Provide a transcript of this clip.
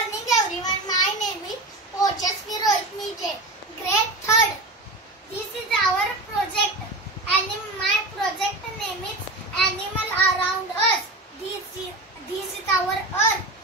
morning everyone. My name is Ojasvi Rohit Nije, grade 3rd. This is our project. My project name is Animal Around Us. This is our Earth.